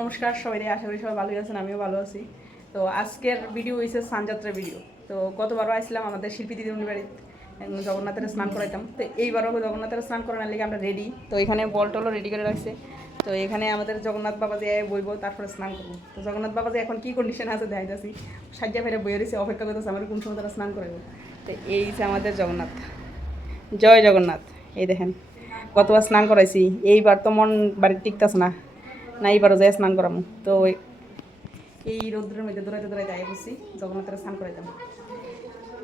নমস্কার সবাই, আশা করি সবাই ভালোই আছেন, আমিও ভালো আছি। তো আজকের ভিডিও হয়েছে স্নানযাত্রার ভিডিও। তো গতবারও আসলাম আমাদের শিল্পী দিদিমণির বাড়িতে জগন্নাথের স্নান করাইতাম। তো এইবারও জগন্নাথের স্নান করানোর লেগে আমরা রেডি। তো এখানে বল টলও রেডি করে রাখছে। তো এখানে আমাদের জগন্নাথ বাবাজি বইব, তারপরে স্নান করবো। তো জগন্নাথ বাবাজি এখন কি কন্ডিশন আছে দেখাইতেছি। সাজ্জা ফেরে বইয়ে রয়েছে, অপেক্ষা করতেছে আমার কোন সময় তারা স্নান করাবো। তো এই যে আমাদের জগন্নাথ, জয় জগন্নাথ। এই দেখেন গতবার স্নান করাইছি, এইবার তো মন বাড়ির টিকতেছে না, না এইবারও যাই স্নান করামো। তো এই রৌদ্রের মধ্যে দৌড়াইতে দৌড়াইতে আগে বসছি জগন্নাথের স্নান করাইতাম।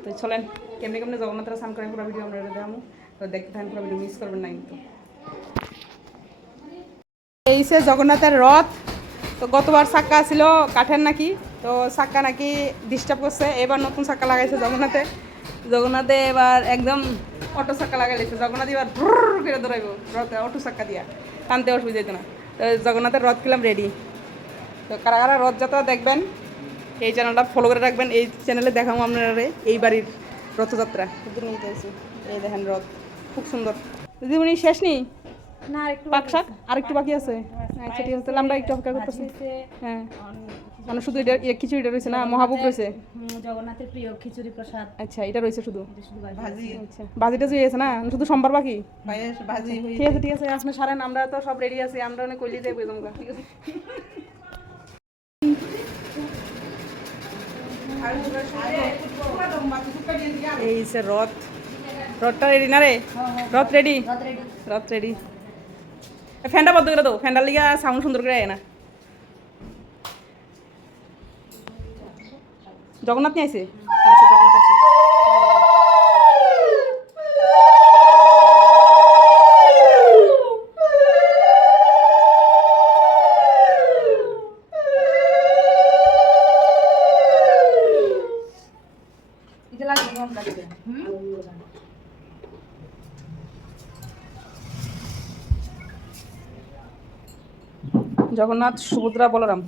তো চলেন কেমনি কেমনি জগন্নাথের স্নান করাই পুরো ভিডিও আমরা দেখাবো। তো দেখতে থাকেন, পুরো ভিডিও মিস করবেন না কিন্তু। এই সে জগন্নাথের রথ। তো গতবার চাক্কা ছিল কাঠের নাকি, তো চাক্কা নাকি ডিস্টার্ব করছে, এবার নতুন চাক্কা লাগাইছে জগন্নাথে এবার একদম অটো চাক্কা লাগাই দিয়েছে। জগন্নাথ এবার করে দৌড়াইব রথে, অটো চাক্কা দিয়া টানতে অসুবিধা হতো না। তো জগন্নাথের রথ কিলাম রেডি। তো কারা কারা রথযাত্রা দেখবেন এই চ্যানেলটা ফলো করে রাখবেন। এই চ্যানেলে দেখাবো আপনারা এই বাড়ির রথযাত্রা। এই দেখেন রথ খুব সুন্দর। দিদিমণি শেষ নেই না, পাক শাক আরেকটু বাকি আছে। আচ্ছা ঠিক আছে, তাহলে আমরা একটু অপেক্ষা করতেছি। হ্যাঁ মানে শুধু এটা খিচুড়িটা রয়েছে না, মহাভোগ রয়েছে জগন্নাথের প্রিয় খিচুড়ি প্রসাদ। আচ্ছা এটা রয়েছে শুধু ভাজি। আচ্ছা ভাজিটা জুই আছে না, শুধু সোমবার বাকি ভাজি। ঠিক আছে ঠিক আছে, আপনি সারেন, আমরা তো সব রেডি আছি। আমরা অনেক কইলি যাই বুঝলাম। ঠিক আছে এই সে রথ, রথটা রেডি না রে? রথ রেডি, রথ রেডি। ফ্যানটা বন্ধ করে দাও, ফ্যানটার লিগে সাউন্ড সুন্দর করে আয় না। জগন্নাথ নিয়ে আইছে। আচ্ছা জগন্নাথ আছে। জগন্নাথ, সুভদ্রা, বলরাম।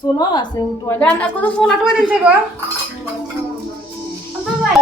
সোলো আছে ডান্ডা কত সোলা টয় দিন গো ভাই।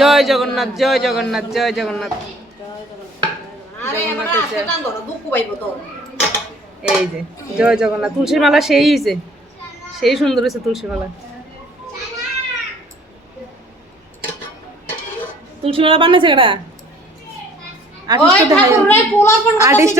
জয় জগন্নাথ, জয় জগন্নাথ, জয় জগন্নাথ। এই যে জয় জগন্নাথ। তুলসীর মালা সেই হয়েছে, সেই সুন্দর হয়েছে তুলসী মালা। তুলসী মালা বানিয়েছে কেডা? আর্টিস্ট।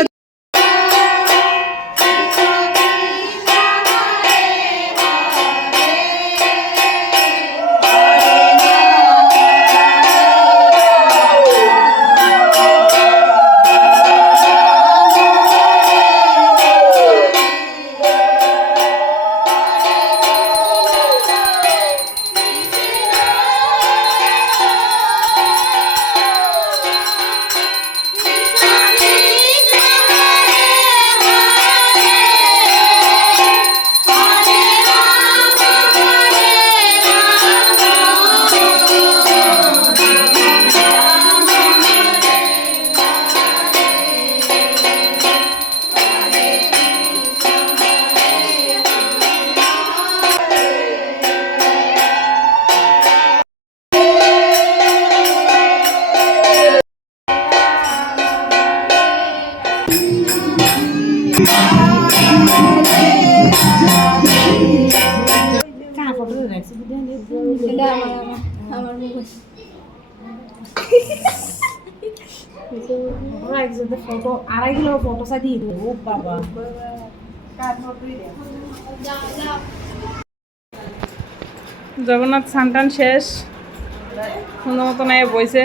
কার ফটো রাখছি এটা আমার মুখ রাখছি ফটো 2.5 কিলো ফটো সাদি ও বাবা জগন্নাথ সান্টান শেষ সুন্দর মতো নাই বইছে